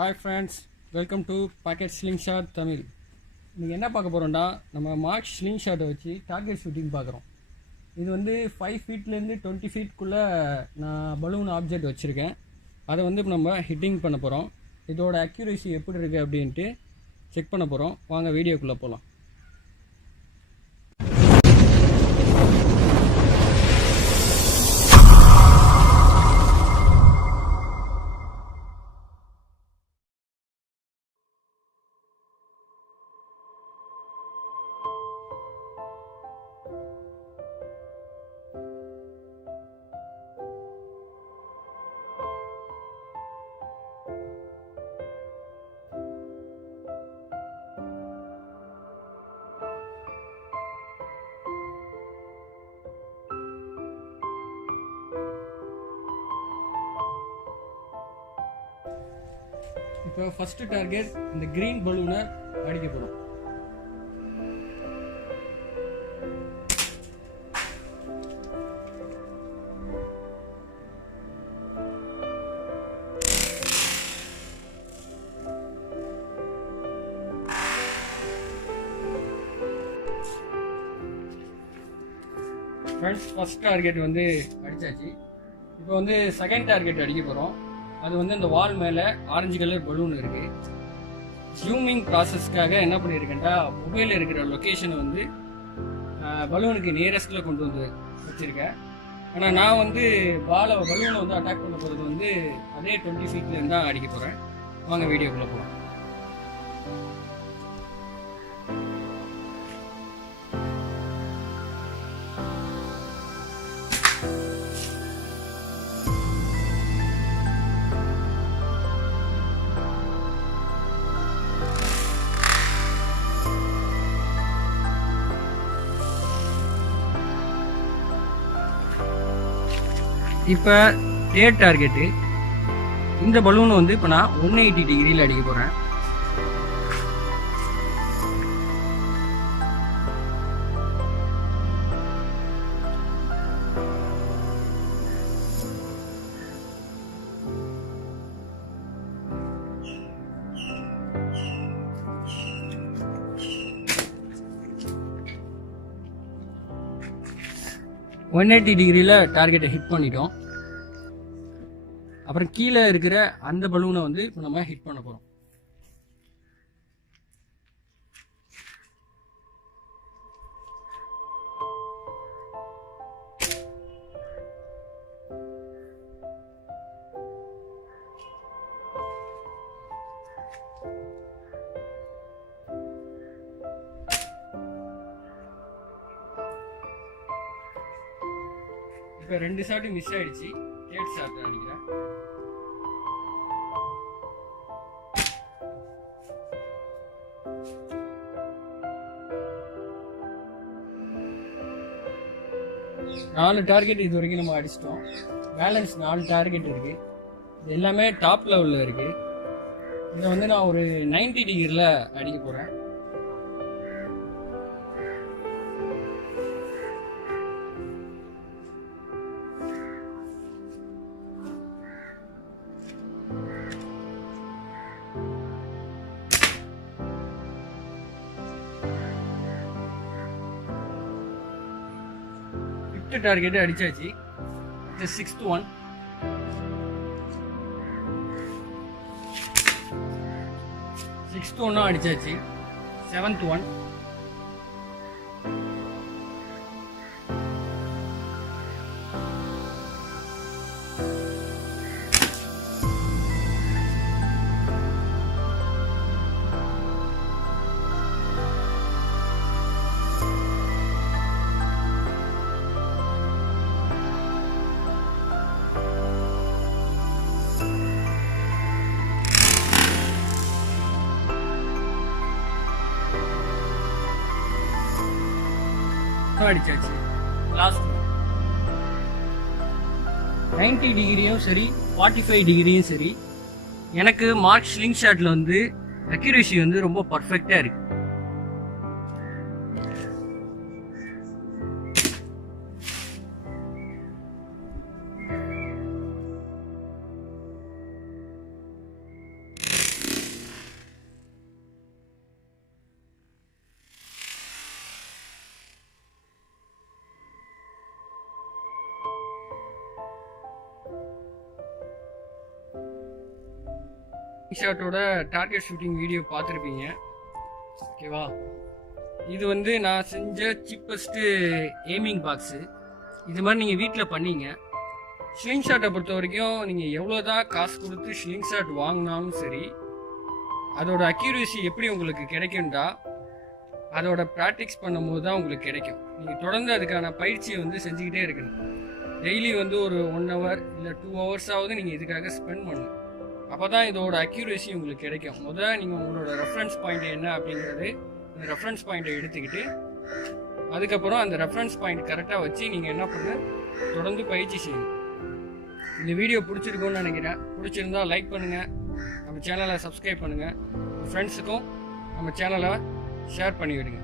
Hi friends, welcome to pocket slingshot Tamil. இன்றைக்கி என்ன பார்க்க போகிறோம்னா, நம்ம மார்க் ஸ்லிங் ஷாட்டை வச்சு டார்கெட் ஷூட்டிங் பார்க்குறோம். இது வந்து 5 ஃபீட்லேருந்து 20 ஃபீட்குள்ளே நான் பலூன் ஆப்ஜெக்ட் வச்சுருக்கேன். அதை வந்து இப்போ நம்ம ஹிட்டிங் பண்ண போகிறோம். இதோட அக்யூரேசி எப்படி இருக்குது அப்படின்ட்டு செக் பண்ண போகிறோம். வாங்க வீடியோக்குள்ளே போகலாம். இப்போ ஃபஸ்ட்டு டார்கெட் இந்த க்ரீன் பலூனை அடிக்க போகிறோம். ஃப்ரெண்ட்ஸ், ஃபஸ்ட் டார்கெட் வந்து அடித்தாச்சு. இப்போ வந்து செகண்ட் டார்கெட் அடிக்க போகிறோம். அது வந்து இந்த வால் மேலே ஆரஞ்சு கலர் பலூன் இருக்குது. ஜூமிங் ப்ராசஸ்க்காக என்ன பண்ணியிருக்கேன்டா, மொபைலில் இருக்கிற லொக்கேஷனை வந்து பலூனுக்கு நியரஸ்ட்டில் கொண்டு வந்து வச்சுருக்கேன். ஆனால் நான் வந்து பலூனை வந்து அட்டாக் பண்ண போகிறது வந்து அதே 20 ஃபீட்லேருந்து தான் அடிக்க போகிறேன். வாங்க வீடியோக்குள்ளே போகலாம். இப்போ தேர்ட் டார்கெட்டு, இந்த பலூனை வந்து இப்போ நான் 180 டிகிரியில் அடிக்க போகிறேன். ஒன் 180 டிகிரியில் டார்கெட்டை ஹிட் பண்ணிட்டோம். அப்புறம் கீழே இருக்கிற அந்த பலூனை வந்து இப்போ நம்ம ஹிட் பண்ண போகிறோம். இப்போ 2 ஷாட்டு மிஸ் ஆயிடுச்சு. தேர்ட் ஷாட் அடிக்கிறேன். நாலு டார்கெட் இது வரைக்கும் நம்ம அடிச்சிட்டோம். பேலன்ஸ் 4 டார்கெட் இருக்கு. இது எல்லாமே டாப் லெவலில் இருக்கு. இதை வந்து நான் ஒரு 90 டிகிரியில் அடிக்க போகிறேன். டார்கெட் அடிச்சாச்சு. Sixth one. சிக்ஸ்த் ஒன்னும் அடிச்சாச்சு. Seventh one. அடிச்சாச்சு. லாஸ்ட் 90 டிகிரியும் சரி 45 டிகிரியும் சரி, எனக்கு மார்க் ஸ்லிங் ஷாட்ல வந்து அக்யூரேசி வந்து ரொம்ப பர்ஃபெக்டா இருக்கு. ஷாட்டோட டார்கெட் ஷூட்டிங் வீடியோ பார்த்துருப்பீங்க. ஓகேவா, இது வந்து நான் செஞ்ச சீப்பஸ்ட்டு எய்மிங் பாக்ஸு. இது மாதிரி நீங்கள் வீட்டில் பண்ணீங்க. ஸ்லிங் ஷாட்டை பொறுத்த வரைக்கும் நீங்கள் எவ்வளோ தான் காசு கொடுத்து ஸ்லிங் ஷாட் வாங்கினாலும் சரி, அதோட அக்யூரேசி எப்படி உங்களுக்கு கிடைக்கும்டா அதோட ப்ராக்டிக்ஸ் பண்ணும்போது தான் உங்களுக்கு கிடைக்கும். நீங்கள் தொடர்ந்து அதுக்கான பயிற்சியை வந்து செஞ்சுக்கிட்டே இருக்கணும். டெய்லி வந்து ஒரு 1 hour இல்லை 2 hours நீங்கள் இதுக்காக ஸ்பெண்ட் பண்ணணும். அப்போ தான் இதோட அக்யூரேசி உங்களுக்கு கிடைக்கும். முதல்ல நீங்கள் உங்களோட ரெஃபரன்ஸ் பாயிண்ட் என்ன அப்படிங்கிறது, அந்த ரெஃபரன்ஸ் பாயிண்ட்டை எடுத்துக்கிட்டு அதுக்கப்புறம் அந்த ரெஃபரன்ஸ் பாயிண்ட் கரெக்டாக வச்சு நீங்கள் என்ன பண்ண தொடர்ந்து பயிற்சி செய்யணும். இந்த வீடியோ பிடிச்சிருக்கும்னு நினைக்கிறேன். பிடிச்சிருந்தா லைக் பண்ணுங்கள், நம்ம சேனலை சப்ஸ்கிரைப் பண்ணுங்கள், ஃப்ரெண்ட்ஸுக்கும் நம்ம சேனலை ஷேர் பண்ணிவிடுங்க.